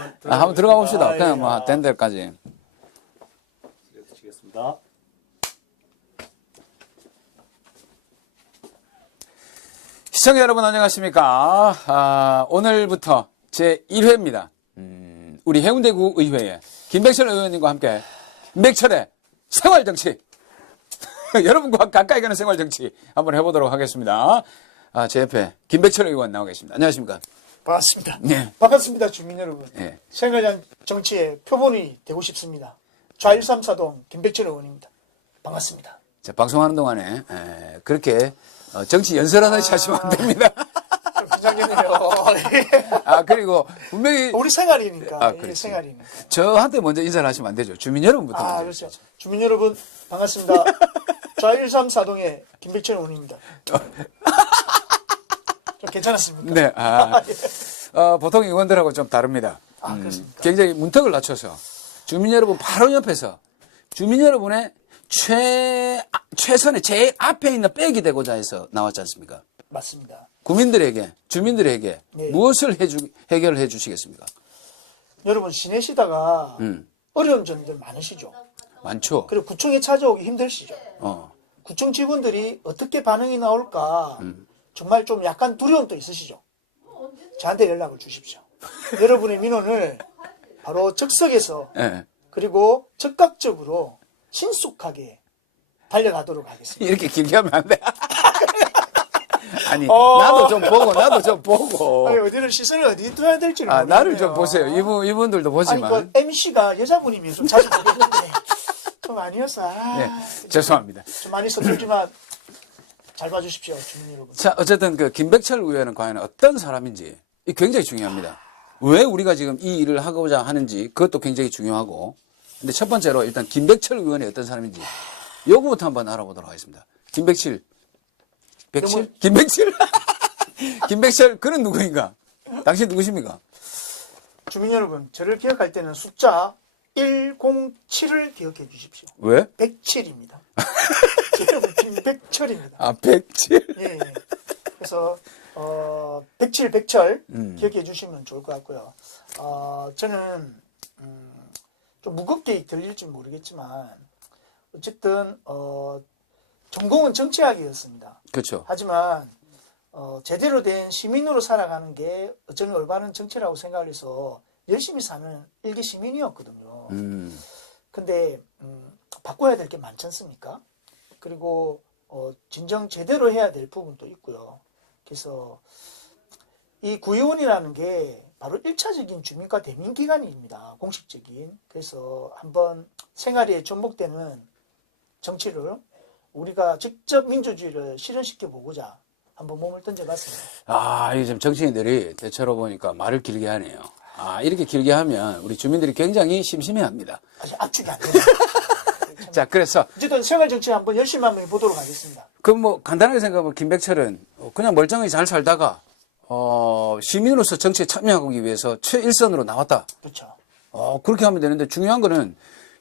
한번 아, 한번 들어가 봅시다. 아, 그냥 예. 뭐, 된 데까지. 드리겠습니다. 시청자 여러분 안녕하십니까. 아, 오늘부터 제 1회입니다. 음, 우리 해운대구 의회에 김백철 의원님과 함께 맥철의 생활정치. 여러분과 가까이 가는 생활정치 한번 해보도록 하겠습니다. 아, 제 옆에 김백철 의원 나와 계십니다. 안녕하십니까. 반갑습니다. 네. 반갑습니다, 주민 여러분. 네. 생활장 정치의 표본이 되고 싶습니다. 좌일삼사동 김백철 의원입니다. 반갑습니다. 자, 방송하는 동안에 에, 그렇게 어, 정치 연설하듯이 하시면 안 됩니다. 좀 긴장되네요. 아, 그리고 분명히 우리 생활이니까. 아, 이게 그렇지. 생활이니까. 저한테 먼저 인사를 하시면 안 되죠. 주민 여러분부터. 아, 먼저 그렇죠. 주민 여러분, 반갑습니다. 좌일삼사동의 김백철 의원입니다. 좀 괜찮았습니까? 네. 아, 어, 보통 의원들하고 좀 다릅니다. 아, 음, 그렇습니까? 굉장히 문턱을 낮춰서 주민 여러분 바로 옆에서 주민 여러분의 최, 아, 최선의 제일 앞에 있는 백이 되고자 해서 나왔지 않습니까? 맞습니다. 국민들에게, 주민들에게 네. 무엇을 해주, 해결해 주시겠습니까? 여러분, 지내시다가 음, 어려운 점들 많으시죠? 많죠. 그리고 구청에 찾아오기 힘드시죠? 어, 구청 직원들이 어떻게 반응이 나올까 정말 좀 약간 두려움도 있으시죠. 저한테 연락을 주십시오. 여러분의 민원을 바로 즉석에서 예. 그리고 즉각적으로 신속하게 달려가도록 하겠습니다. 이렇게 길게 하면 안 돼. 아니, 어. 나도 좀 보고, 나도 좀 보고. 아니, 어디를 시선을 어디 둬야 될지를 아, 나를 모르겠네요. 좀 보세요. 이분, 이분들도 아니 보지만. 그 MC가 여자분이면 좀 자주 보겠는데 좀 아니었어. 아, 네, 죄송합니다. 좀 많이 서툴지만 잘 봐주십시오, 주민 여러분. 자, 어쨌든 그 김백철 의원은 과연 어떤 사람인지 이 굉장히 중요합니다. 왜 우리가 지금 이 일을 하고자 하는지 그것도 굉장히 중요하고. 근데 첫 번째로 일단 김백철 의원이 어떤 사람인지 요거부터 한번 알아보도록 하겠습니다. 김백칠. 백칠? 김백칠? 김백철 그는 누구인가? 당신 누구십니까? 주민 여러분, 저를 기억할 때는 숫자 107을 기억해 주십시오. 왜? 107입니다. 여러분, 김백철입니다. 아, 백칠. 예, 예. 그래서, 어, 107, 백철 음. 기억해 주시면 좋을 것 같고요. 어, 저는, 음, 좀 무겁게 들릴지 모르겠지만, 어쨌든, 어, 전공은 정치학이었습니다. 그렇죠. 하지만 어, 제대로 된 시민으로 살아가는 게 저는 올바른 정치라고 생각을 해서 열심히 사는 일개 시민이었거든요. 음. 근데 음, 바꿔야 될 게 많지 않습니까? 그리고 어, 진정 제대로 해야 될 부분도 있고요. 그래서 이 구의원이라는 게 바로 일차적인 주민과 대민 기관입니다. 공식적인. 그래서 한번 생활에 접목되는 정치를 우리가 직접 민주주의를 실현시켜 보고자 한번 몸을 던져봤습니다. 아, 이게 지금 정치인들이 대체로 보니까 말을 길게 하네요. 아, 이렇게 길게 하면 우리 주민들이 굉장히 심심해 합니다. 아직 압축이 안 돼요. 자, 그래서 어쨌든 생활 정치 한번 열심히 한번 해보도록 하겠습니다. 그뭐 간단하게 생각하면 김백철은 그냥 멀쩡히 잘 살다가 어 시민으로서 정치에 참여하기 위해서 최일선으로 나왔다. 그렇죠. 어 그렇게 하면 되는데 중요한 거는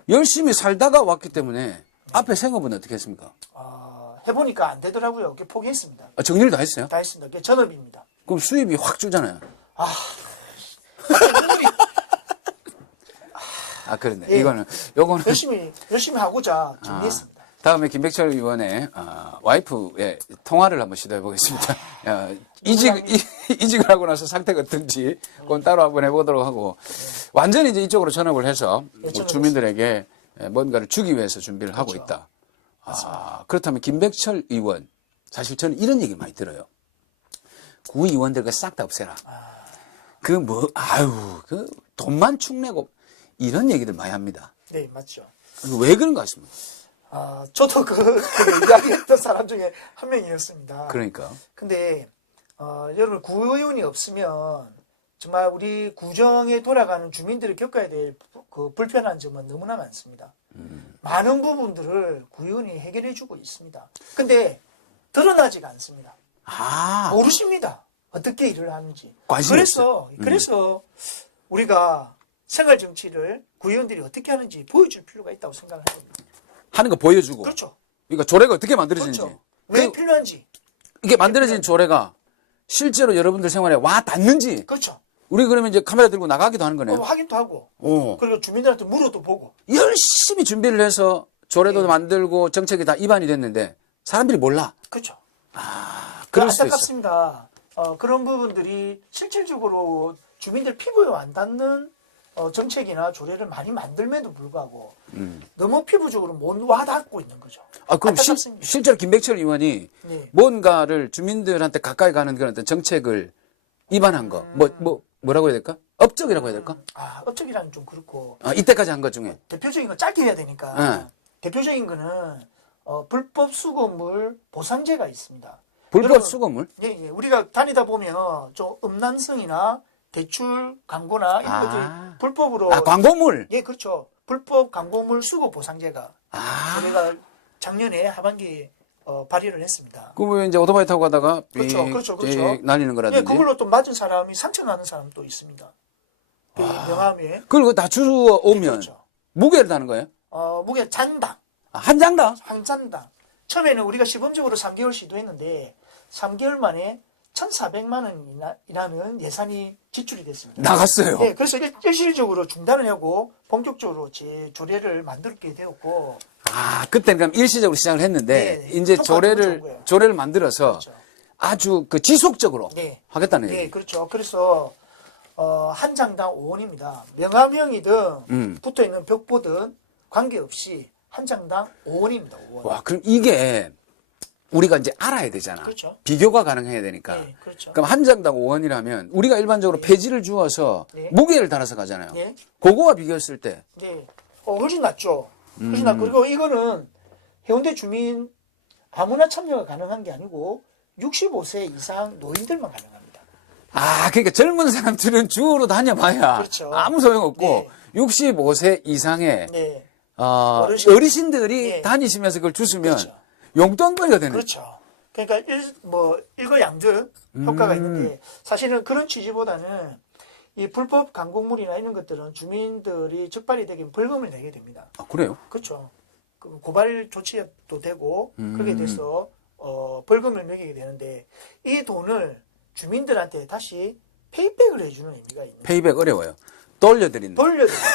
열심히 살다가 왔기 때문에 앞에 생업은 어떻게 했습니까? 어, 해보니까 안 되더라고요. 그게 포기했습니다. 아, 정리를 다 했어요? 다 했습니다. 그게 전업입니다. 그럼 수입이 확 주잖아요. 아, 아 그렇네. 예. 이거는 요거는 열심히 열심히 하고자 정리했습니다. 다음에 김백철 의원의 아, 와이프의 통화를 한번 시도해 보겠습니다. 야, 이직 이- 이직을 하고 나서 상태가 어떤지 그건 따로 한번 해보도록 하고 완전히 이제 이쪽으로 전업을 해서 뭐 전업을 주민들에게 뭔가를 주기 위해서 준비를 하고 그렇죠. 있다. 아, 그렇다면 김백철 의원 사실 저는 이런 얘기 많이 들어요. 구의원들 싹다 없애라. 그 뭐 아유 그 돈만 축내고 이런 얘기들 많이 합니다. 네, 맞죠. 왜 그런 것 같습니까? 아, 저도 그, 그 이야기했던 사람 중에 한 명이었습니다. 그러니까 근데 어, 여러분 구의원이 없으면 정말 우리 구정에 돌아가는 주민들이 겪어야 될 그 불편한 점은 너무나 많습니다. 많은 부분들을 구의원이 해결해주고 있습니다. 근데 드러나지가 않습니다. 아 모르십니다. 어떻게 일을 하는지. 관심이 그래서 그래서 우리가 생활 정치를 구의원들이 어떻게 하는지 보여줄 필요가 있다고 생각을 합니다. 하는 거 보여주고 그렇죠. 그러니까 조례가 어떻게 만들어지는지 그렇죠. 왜 그- 필요한지. 이게 만들어진 조례가 실제로 여러분들 생활에 와 닿는지 그렇죠. 우리 그러면 이제 카메라 들고 나가기도 하는 어, 거네요. 확인도 하고 오. 그리고 주민들한테 물어도 보고 열심히 준비를 해서 조례도 네. 만들고 정책이 다 입안이 됐는데 사람들이 몰라. 그렇죠. 그럴 수도 있어. 안타깝습니다. 어, 그런 부분들이 실질적으로 주민들 피부에 안 닿는 어, 정책이나 조례를 많이 만들면도 불구하고 너무 피부적으로 못 와닿고 있는 거죠. 아, 그럼 실, 안타깝습니다. 실제로 김백철 의원이 네. 뭔가를 주민들한테 가까이 가는 그런 어떤 정책을 입안한 거, 뭐, 뭐, 뭐라고 해야 될까? 업적이라고 해야 될까? 아, 업적이라는 좀 그렇고 아, 이때까지 한 것 중에. 대표적인 거 짧게 해야 되니까 네. 대표적인 거는 어, 불법 수거물 보상제가 있습니다. 불법 여러분, 수거물? 예, 예. 우리가 다니다 보면 좀 음란성이나 대출 광고나 이런 아. 것들 불법으로 아, 광고물. 예, 그렇죠. 불법 광고물 수거 보상제가 아. 저희가 작년에 하반기에 어, 발의를 했습니다. 그러면 이제 오토바이 타고 가다가 그렇죠, 삑, 그렇죠, 삑 그렇죠. 날리는 예, 거라든지. 그걸로 또 맞은 사람이 상처 나는 사람도 있습니다. 그 명함에 그걸 다 주워 오면 그렇죠. 무게를 다는 거예요? 어, 무게 잔당 아, 한 장당? 한 잔당. 처음에는 우리가 시범적으로 3개월 시도했는데 3개월 만에 1,400만 원이라는 예산이 지출이 됐습니다. 나갔어요. 네, 그래서 일, 일시적으로 중단을 하고 본격적으로 제 조례를 만들게 되었고 아, 그때는 그럼 일시적으로 시작을 했는데, 네, 이제 효과가 조례를. 조례를 만들어서 그렇죠. 아주 그 지속적으로 네. 하겠다는 네, 얘기. 그렇죠. 그래서 어, 한 장당 5원입니다. 명함형이든 음. 붙어 있는 벽보든 관계없이 한 장당 5원입니다. 5원. 와, 그럼 이게 우리가 이제 알아야 되잖아. 그렇죠. 비교가 가능해야 되니까. 네, 그렇죠. 그럼 한 장당 5원이라면 우리가 일반적으로 폐지를 주어서 네. 무게를 달아서 가잖아요. 네. 그거와 비교했을 때 네. 어, 훨씬 낫죠. 훨씬 음. 낫고. 그리고 이거는 해운대 주민 아무나 참여가 가능한 게 아니고 65세 이상 노인들만 가능합니다. 아, 그러니까 젊은 사람들은 주로 다녀봐야 그렇죠. 아무 소용없고 네. 65세 이상의 네. 어, 어르신. 어르신들이 네. 다니시면서 그걸 주시면 그렇죠. 용돈벌이가 되는 그렇죠. 그러니까 일, 뭐 일거양득 효과가 있는데 사실은 그런 취지보다는 이 불법 강공물이나 이런 것들은 주민들이 적발이 되긴 벌금을 내게 됩니다. 아, 그래요? 그렇죠. 그 고발 조치도 되고 음. 그렇게 돼서 어, 벌금을 매기게 되는데 이 돈을 주민들한테 다시 페이백을 해주는 의미가 있는 페이백 어려워요. 돌려드린다. 돌려드립니다.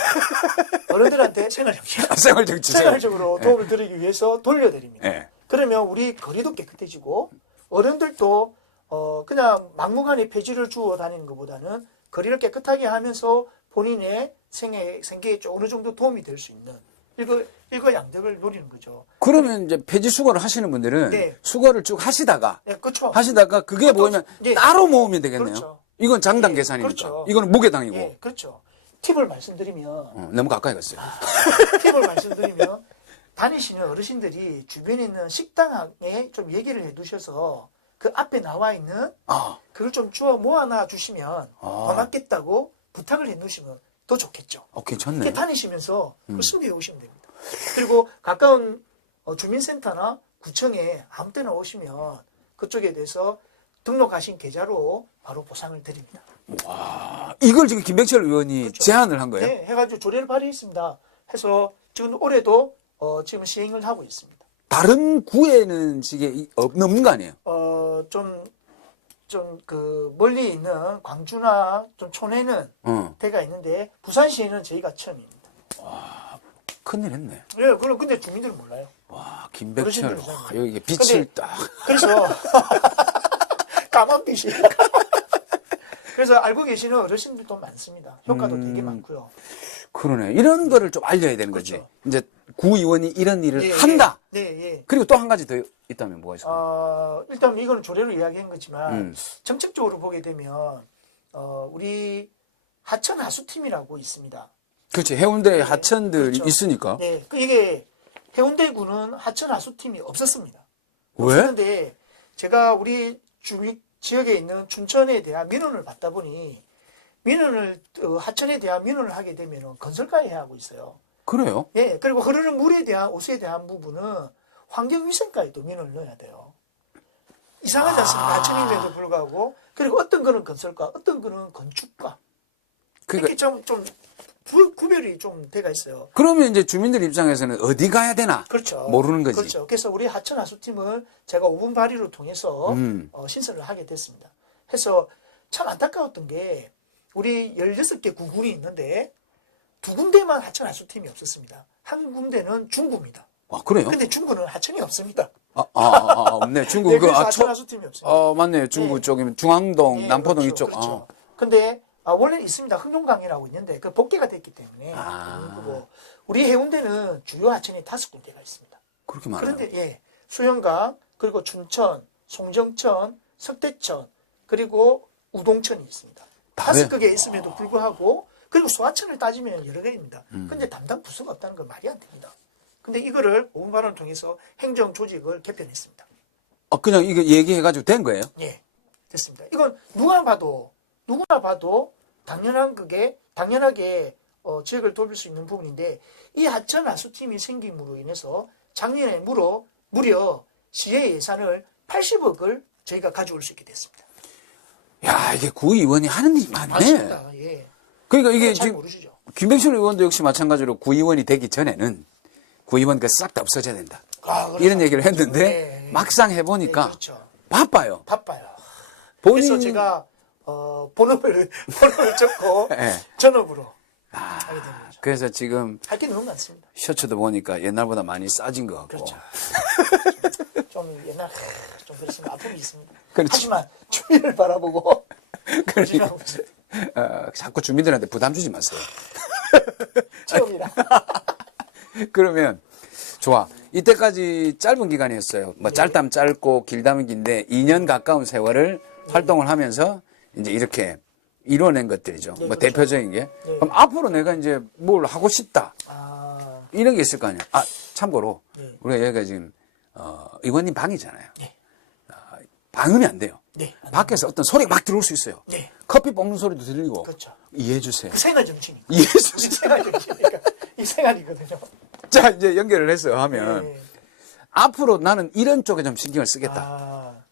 어른들한테 생활 정치 아, 생활 정치. 생활적으로 예. 도움을 드리기 위해서 돌려드립니다. 예. 그러면 우리 거리도 깨끗해지고 어른들도 어 그냥 막무가내 폐지를 주워 다니는 것보다는 거리를 깨끗하게 하면서 본인의 생애 생계에 좀 어느 정도 도움이 될 수 있는 일거 일거양득을 노리는 거죠. 그러면 이제 폐지 수거를 하시는 분들은 네. 수거를 쭉 하시다가 네, 그렇죠. 하시다가 그게 모이면 예. 따로 모으면 되겠네요. 그렇죠. 이건 장당 예, 계산이니까. 그렇죠. 이거는 무게당이고. 예, 그렇죠. 팁을 말씀드리면 어, 너무 가까이 갔어요. 팁을 말씀드리면 다니시는 어르신들이 주변에 있는 식당에 좀 얘기를 해 두셔서 그 앞에 나와 있는 아, 그걸 좀 주워 모아놔 주시면 아. 고맙겠다고 부탁을 해 놓으시면 더 좋겠죠. 어, 괜찮네. 이렇게 다니시면서 음. 그 준비해 오시면 됩니다. 그리고 가까운 어, 주민센터나 구청에 아무 때나 오시면 그쪽에 대해서 등록하신 계좌로 바로 보상을 드립니다. 이걸 지금 김백철 의원이 그렇죠. 제안을 한 거예요? 네, 해가지고 조례를 발의했습니다. 해서 지금 올해도 어, 지금 시행을 하고 있습니다. 다른 구에는 이게 이- 없는 거 아니에요? 어, 좀, 좀 그 멀리 있는 광주나 좀 촌에는 어, 대가 있는데 부산시에는 저희가 처음입니다. 큰일 했네. 예, 그럼 근데 주민들은 몰라요. 와, 김백철. 와, 여기 빛을 근데- 딱. 그래서 까만 빛이. 그래서 알고 계시는 어르신들도 많습니다. 효과도 되게 음. 많고요. 그러네. 이런 거를 좀 알려야 되는 거지. 그렇죠. 이제 구의원이 이런 일을 예, 한다. 예. 네, 예. 그리고 또 한 가지 더 있다면 뭐가 있을까요? 어, 일단 이거는 조례로 이야기한 거지만 음. 정책적으로 보게 되면 어, 우리 하천 하수팀이라고 있습니다. 그렇지. 해운대 네, 하천들이 그렇죠. 있으니까. 네, 그 이게 해운대구는 하천 하수팀이 없었습니다. 왜? 없었는데 제가 우리 주위 지역에 있는 춘천에 대한 민원을 받다 보니 민원을 어, 하천에 대한 민원을 하게 되면 건설가에 해야 하고 있어요. 그래요? 예, 그리고 흐르는 물에 대한 옷에 대한 부분은 환경위생과에도 민원을 넣어야 돼요. 이상하지 않습니까? 아. 하천임에도 불구하고 그리고 어떤 거는 건설가, 어떤 거는 건축가 그러니까 이렇게 좀좀 구별이 좀 돼가 있어요. 그러면 이제 주민들 입장에서는 어디 가야 되나? 그렇죠. 모르는 거지. 그렇죠. 그래서 우리 하천 하수팀을 제가 5분 발의를 통해서 음. 어, 신설을 하게 됐습니다. 해서 참 안타까웠던 게 우리 16개 구군이 있는데 두 군데만 하천 하수팀이 없었습니다. 한 군데는 중구입니다. 아, 그래요? 근데 중구는 하천이 없습니다. 아, 아, 아, 아, 없네. 중국, 네, 그, 아, 하천 초, 하수팀이 없어요. 어, 맞네요. 중국 예. 쪽이면 중앙동, 예, 남포동 그렇죠, 이쪽. 그렇죠. 아. 근데 아, 원래 있습니다. 흥룡강이라고 있는데 그 복개가 됐기 때문에 아. 음, 그거. 우리 해운대는 주요 하천이 다섯 군데가 있습니다. 그렇게 많아요. 그런데 예, 수영강 그리고 춘천, 송정천, 석대천 그리고 우동천이 있습니다. 다 다섯 왜? 개가 있음에도 불구하고 그리고 소하천을 따지면 여러 개입니다. 음. 근데 담당 부서가 없다는 건 말이 안 됩니다. 근데 이거를 오분반을 통해서 행정 조직을 개편했습니다. 아, 그냥 이거 얘기해가지고 된 거예요? 예, 됐습니다. 이건 누가 봐도 누구나 봐도 당연한 그게 당연하게 어, 지역을 돌볼 수 있는 부분인데 이 하천 하수팀이 생김으로 인해서 작년에 무려 무려 시의 예산을 80억을 저희가 가져올 수 있게 됐습니다. 야, 이게 구의원이 하는 일이 많네. 맞습니다. 예. 그러니까 이게 잘 지금 모르시죠? 김백실 의원도 역시 마찬가지로 구의원이 되기 전에는 구의원 그싹 다 없어져야 된다. 아, 그렇죠. 이런 얘기를 했는데 네. 막상 네, 해보니까 그렇죠. 바빠요. 바빠요. 본인 그래서 제가 어, 본업을 본업을 접고 예. 전업으로 아, 하게 된 거죠. 그래서 지금 할 게 너무 많습니다. 셔츠도 보니까 옛날보다 많이 싸진 것 같고. 그렇죠. 좀 옛날 좀 그렇지만 아픔이 있습니다. 그렇죠. 하지만 주위를 바라보고 그러니까. 어, 자꾸 주민들한테 부담 주지 마세요. 처음이라. 그러면 좋아. 이때까지 짧은 기간이었어요. 네. 뭐 짧다면 짧고 길다면 긴데 2년 가까운 세월을 활동을 하면서 이제 이렇게 이뤄낸 것들이죠. 네, 뭐 그렇죠. 대표적인 게. 그럼 앞으로 내가 이제 뭘 하고 싶다. 아, 이런 게 있을 거 아니야. 아, 참고로 네. 우리가 여기가 지금 어, 의원님 방이잖아요. 네. 어, 방음이 안 돼요. 네. 밖에서 어떤 소리가 막 들어올 수 있어요. 네. 커피 뽑는 소리도 들리고. 그렇죠. 이해해 주세요. 그 생활 정신이니까. 이해해 주세요. 생활 정신이니까 이 생활이거든요. 자, 이제 연결을 해서 하면 네. 앞으로 나는 이런 쪽에 좀 신경을 쓰겠다. 아,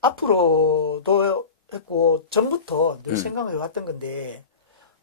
앞으로도 했고 전부터 늘 음. 생각해 왔던 건데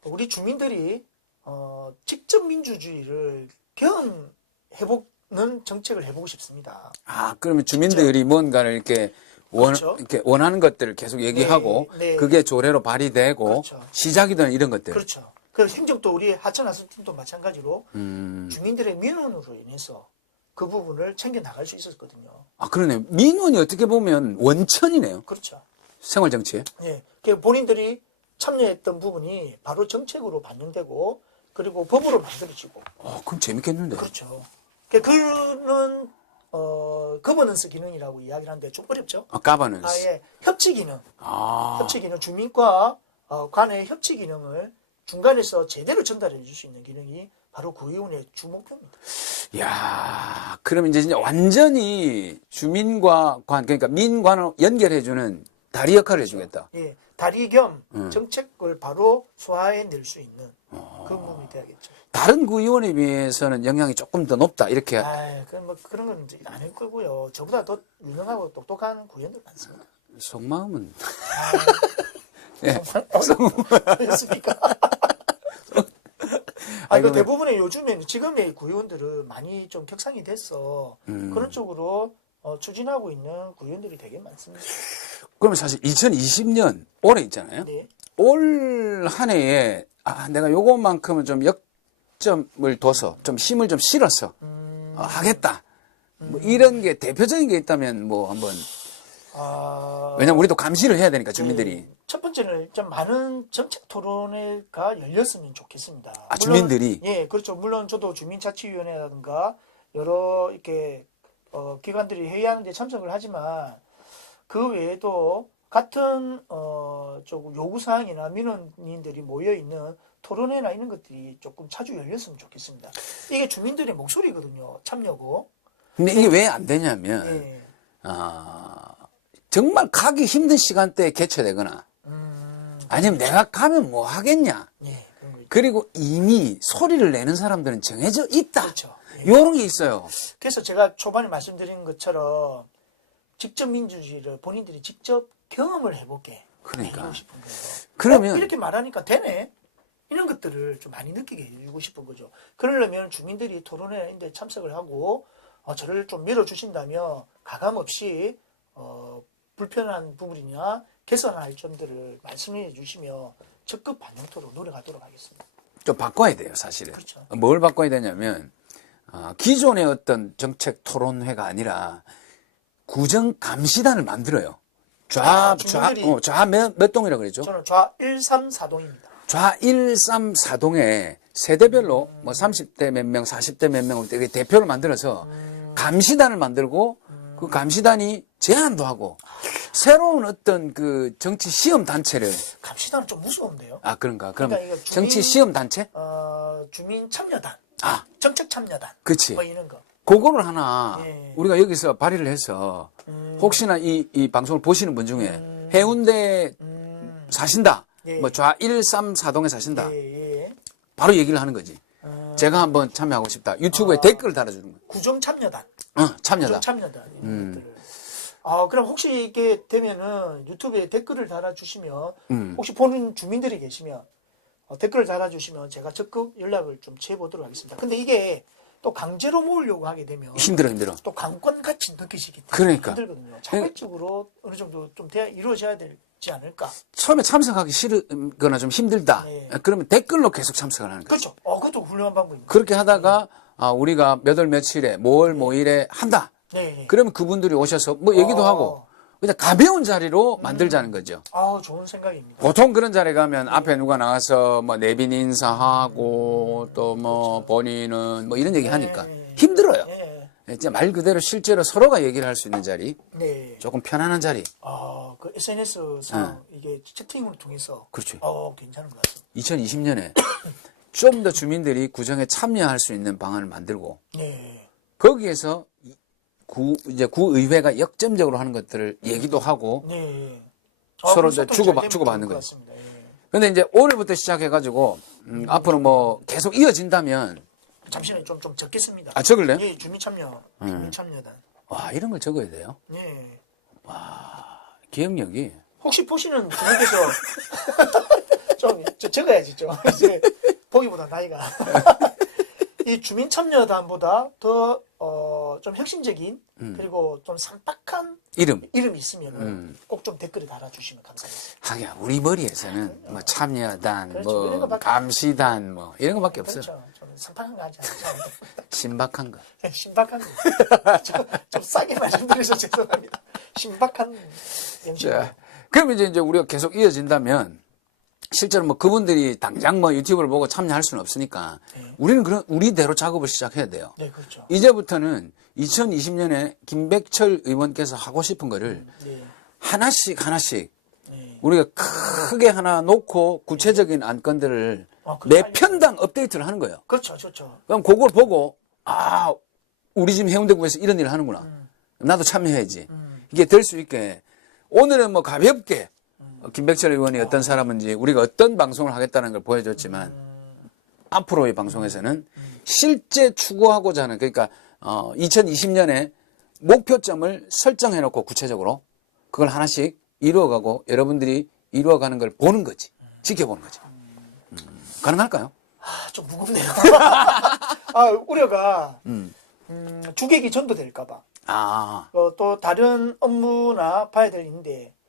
우리 주민들이 어, 직접 민주주의를 경험해보 는 정책을 해보고 싶습니다. 아, 그러면 주민들이 뭔가를 이렇게 원, 그렇죠. 이렇게 원하는 것들을 계속 얘기하고 네. 그게 조례로 발의되고 그렇죠. 시작이 되는 이런 것들. 그렇죠. 그 행정도 우리 하천 하수팀도 마찬가지로 음. 주민들의 민원으로 인해서 그 부분을 챙겨 나갈 수 있었거든요. 아, 그러네요. 민원이 어떻게 보면 원천이네요. 그렇죠. 생활 정치에. 예. 그 본인들이 참여했던 부분이 바로 정책으로 반영되고 그리고 법으로 만들어지고 어, 그럼 재밌겠는데. 그렇죠. 그 그는 어 거버넌스 기능이라고 이야기를 하는데 좀 어렵죠. 아, 가버넌스. 아 예 협치 기능, 아. 협치 기능 주민과 어, 간의 협치 기능을 중간에서 제대로 전달해 줄 수 있는 기능이 바로 구의원의 주 목표입니다. 야, 그럼 이제 진짜 완전히 주민과 관, 그러니까 민관을 연결해 주는 다리 역할을 해주겠다. 예, 다리 겸 음. 정책을 바로 소화해 낼 수 있는 어. 그런 부분이 돼야겠죠. 다른 구의원에 비해서는 영향이 조금 더 높다. 이렇게. 아, 그런 뭐 그런 건 이제 할 거고요. 저보다 더 유능하고 똑똑한 구의원들 많습니다. 속마음은. 아, 예. 그렇습니까? 아, 이거 아이고, 대부분의 요즘에 지금의 구의원들은 많이 좀 격상이 됐어. 음. 그런 쪽으로 어, 추진하고 있는 구의원들이 되게 많습니다. 그러면 사실 2020년 올해 있잖아요. 네. 올 한 해에 아, 내가 요것만큼은 좀 역점을 둬서 좀 힘을 좀 실어서 음, 어, 하겠다. 뭐 이런 게 대표적인 게 있다면 뭐 한번 아, 왜냐면 우리도 감시를 해야 되니까 주민들이 네. 첫 번째는 좀 많은 정책 토론회가 열렸으면 좋겠습니다. 아, 물론, 주민들이? 예, 그렇죠. 물론 저도 주민자치위원회라든가 여러 이렇게 어, 기관들이 회의하는데 참석을 하지만 그 외에도 같은 어, 조금 요구사항이나 민원인들이 모여 있는 토론회나 이런 것들이 조금 자주 열렸으면 좋겠습니다. 이게 주민들의 목소리거든요. 참여고. 근데 이게 왜 안 되냐면 예. 아, 정말 가기 힘든 시간대에 개최되거나 음, 아니면 내가 가면 뭐 하겠냐. 있죠. 그리고 이미 소리를 내는 사람들은 정해져 있다. 그렇죠. 예. 요런 게 있어요. 그래서 제가 초반에 말씀드린 것처럼 직접 민주주의를 본인들이 직접 경험을 해보게 그러니까. 그러면 어, 이렇게 말하니까 되네. 이런 것들을 좀 많이 느끼게 해주고 싶은 거죠. 그러려면 주민들이 토론회인데 참석을 하고 어, 저를 좀 밀어주신다면 가감 없이 어, 불편한 부분이나 개선할 점들을 말씀해 주시면 적극 반영토록 노력하도록 하겠습니다. 좀 바꿔야 돼요, 사실은. 그렇죠. 뭘 바꿔야 되냐면, 어, 기존의 어떤 정책 토론회가 아니라 구정 감시단을 만들어요. 좌, 아, 좌, 어, 좌 몇, 몇 동이라고 그랬죠? 저는 좌 1, 3, 4동입니다. 좌 1, 3, 4동에 세대별로 뭐 30대 몇 명, 40대 몇 이렇게 대표를 만들어서 감시단을 만들고 그 감시단이 제안도 하고 새로운 어떤 그 정치 시험 단체를 감시단은 좀 무서운데요. 아 그런가? 그럼 그러니까 주민- 정치 시험 단체? 어, 주민 참여단, 아, 정책 참여단, 그치. 뭐 이런 거. 그거를 하나 예. 우리가 여기서 발의를 해서 음. 혹시나 이, 이 방송을 보시는 분 중에 해운대 음, 사신다. 예. 뭐 좌 1, 3, 4동에 사신다. 예, 예. 바로 얘기를 하는 거지. 어, 제가 한번 참여하고 싶다. 아. 유튜브에 댓글을 달아주는 거야. 구정 참여단, 어, 참여다. 구정 참여단 음. 아, 그럼 혹시 이게 되면은 유튜브에 댓글을 달아주시면 음. 혹시 보는 주민들이 계시면 어, 댓글을 달아주시면 제가 적극 연락을 좀 취해보도록 하겠습니다. 근데 이게 또 강제로 모으려고 하게 되면 힘들어, 힘들어. 또 강권 같이 느끼시기 때문에 그러니까. 힘들거든요. 자발적으로 어느 정도 좀 대, 이루어져야 되지 않을까. 처음에 참석하기 싫거나 좀 힘들다. 네. 그러면 댓글로 계속 참석을 하는 거야. 그렇죠. 어, 그것도 훌륭한 방법입니다. 그렇게 하다가 아, 우리가 몇월 며칠에, 뭐월 뭐일에 한다. 네. 그러면 그분들이 오셔서 뭐 얘기도 어. 하고 그냥 가벼운 자리로 만들자는 거죠. 아, 좋은 생각입니다. 보통 그런 자리 가면 앞에 누가 나와서 뭐 내빈 인사하고 또 뭐 본인은 뭐 이런 얘기 하니까 네. 힘들어요. 네. 진짜 말 그대로 실제로 서로가 얘기를 할 수 있는 자리, 네. 조금 편안한 자리. 아, 그 SNS상 이게 채팅을 통해서 그렇죠. 어, 괜찮은 것 같습니다. 2020년에 좀 더 주민들이 구정에 참여할 수 있는 방안을 만들고 네. 거기에서 구 이제 구의회가 역점적으로 하는 것들을 얘기도 하고 네. 서로 그럼 이제 또 주고받- 잘 되면 주고 받는 좋을 것 거예요. 예. 근데 이제 올해부터 시작해가지고 음, 앞으로 뭐 계속 이어진다면 잠시만요. 좀, 좀 적겠습니다. 아 적을래요? 예, 주민 참여, 주민 참여단. 와 이런 걸 적어야 돼요. 네. 기억력이 혹시 보시는 주민께서 좀 저- 적어야지 좀 이제 보기보다 나이가 이 주민 참여단보다 더 어, 좀 혁신적인 그리고 좀 산박한 이름 이름이 있으면 음. 꼭좀 댓글을 달아주시면 감사하겠습니다. 하긴 우리 머리에서는 뭐 참여단, 그렇죠. 뭐 이런 거밖에 감시단, 뭐 이런 거밖에 없어요. 그렇죠. 저는 산박한 거 하지 않죠. 신박한 거. 신박한 거. 좀, 좀 싸게 말씀드려서 죄송합니다. 신박한. 자, 그럼 이제 이제 우리가 계속 이어진다면 실제로 뭐 그분들이 당장 뭐 유튜브를 보고 참여할 수는 없으니까 네. 우리는 그런 우리대로 작업을 시작해야 돼요. 네, 그렇죠. 이제부터는 2020년에 김백철 의원께서 하고 싶은 거를 네, 하나씩 하나씩 네. 우리가 크게 하나 놓고 구체적인 안건들을 아, 그렇죠. 매 편당 업데이트를 하는 거예요. 그렇죠, 좋죠. 그럼 그걸 보고 아 우리 지금 해운대구에서 이런 일을 하는구나. 나도 참여해야지. 음. 이게 될 수 있게 오늘은 뭐 가볍게 어, 김백철 의원이 어떤 사람인지 우리가 어떤 방송을 하겠다는 걸 보여줬지만 앞으로의 방송에서는 실제 추구하고자 하는 그러니까 어, 2020년에 목표점을 설정해 놓고 구체적으로 그걸 하나씩 이루어가고 여러분들이 이루어가는 걸 보는 거지 지켜보는 거지 음, 가능할까요? 아, 좀 무겁네요. 아, 우려가, 음, 주객이 전도될까봐. 아 어, 또 다른 업무나 봐야 될 일인데, 어,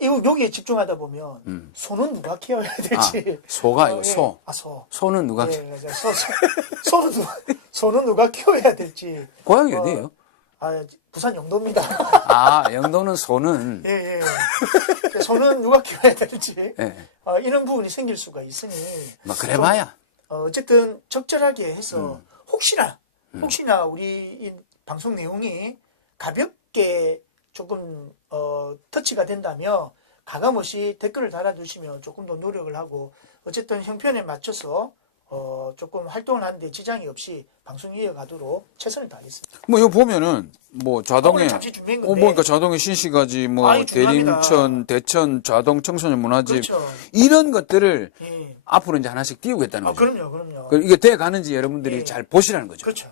이거 여기에 집중하다 보면, 소는 누가 키워야 될지. 아, 소가 어, 이거 예. 소 아, 소. 소는 누가 예, 맞아요. 소, 소, 소는, 누가, 소는 누가 키워야 될지. 고향이 어, 어디예요? 아, 부산 영도입니다. 아 영도는 소는 예, 예. 소는 누가 키워야 될지. 예. 어, 이런 부분이 생길 수가 있으니. 뭐 그래봐야 어, 어쨌든 적절하게 해서 음. 혹시나 혹시나 우리 이 방송 내용이 가볍게 조금 어, 터치가 된다면 가감없이 댓글을 달아주시면 조금 더 노력을 하고 어쨌든 형편에 맞춰서 어, 조금 활동을 하는데 지장이 없이 방송 이어가도록 최선을 다하겠습니다. 뭐 이거 보면은 뭐 자동에 어, 건데. 뭐 그러니까 자동에 신시가지 뭐 아이, 중요합니다. 대림천 대천 자동 청소년 문화집 그렇죠. 이런 것들을 예. 앞으로 이제 하나씩 띄우겠다는 아, 거죠. 그럼요, 그럼요. 그 이게 돼 가는지 여러분들이 예. 잘 보시라는 거죠. 그렇죠.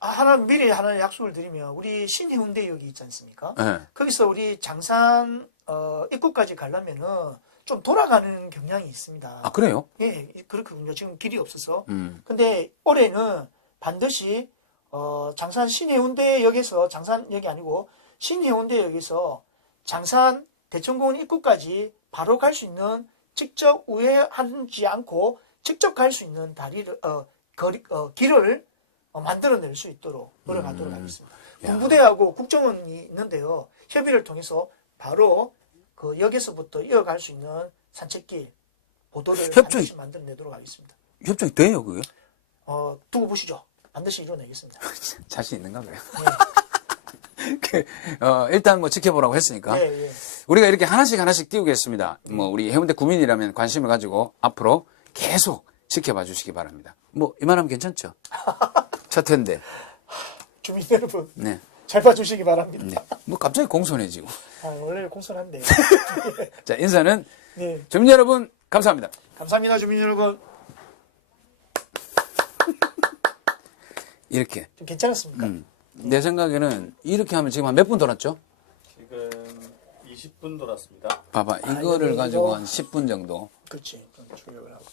아, 하나 미리 하나 약속을 드리면 우리 신해운대역이 있지 않습니까? 예. 거기서 우리 장산 어, 입구까지 가려면은 좀 돌아가는 경향이 있습니다. 아 그래요? 예, 그렇거든요. 지금 길이 없어서. 음. 근데 올해는 반드시 어, 장산 신해운대역에서 장산역이 아니고 신해운대역에서 장산 대청공원 입구까지 바로 갈 수 있는 직접 우회하지 않고 직접 갈 수 있는 다리를 어, 거리, 어, 길을 어, 만들어낼 수 있도록 노력하도록 하겠습니다. 음. 야. 군부대하고 국정원이 있는데요. 협의를 통해서 바로 그 역에서부터 이어갈 수 있는 산책길 보도를 협조이- 반드시 만들어내도록 하겠습니다. 협정이 돼요, 그게? 어, 두고 보시죠. 반드시 이뤄내겠습니다. 자신 있는가 봐요. 그, 어, 일단 뭐 지켜보라고 했으니까. 예, 예. 우리가 이렇게 하나씩 하나씩 띄우겠습니다. 뭐, 우리 해운대 구민이라면 관심을 가지고 앞으로 계속 지켜봐 주시기 바랍니다. 뭐, 이만하면 괜찮죠? 첫 회인데. 주민 여러분 네. 잘 봐주시기 바랍니다. 네. 뭐, 갑자기 공손해지고. 아, 원래 공손한데. 자, 인사는 네. 주민 여러분, 감사합니다. 감사합니다, 주민 여러분. 이렇게. 좀 괜찮았습니까? 음. 내 생각에는 이렇게 하면 지금 한 몇 분 돌았죠? 지금 20분 돌았습니다. 봐봐. 아, 이거를 이거- 가지고 이거- 한 10분 정도. 그렇지. 좀 출력을 하고.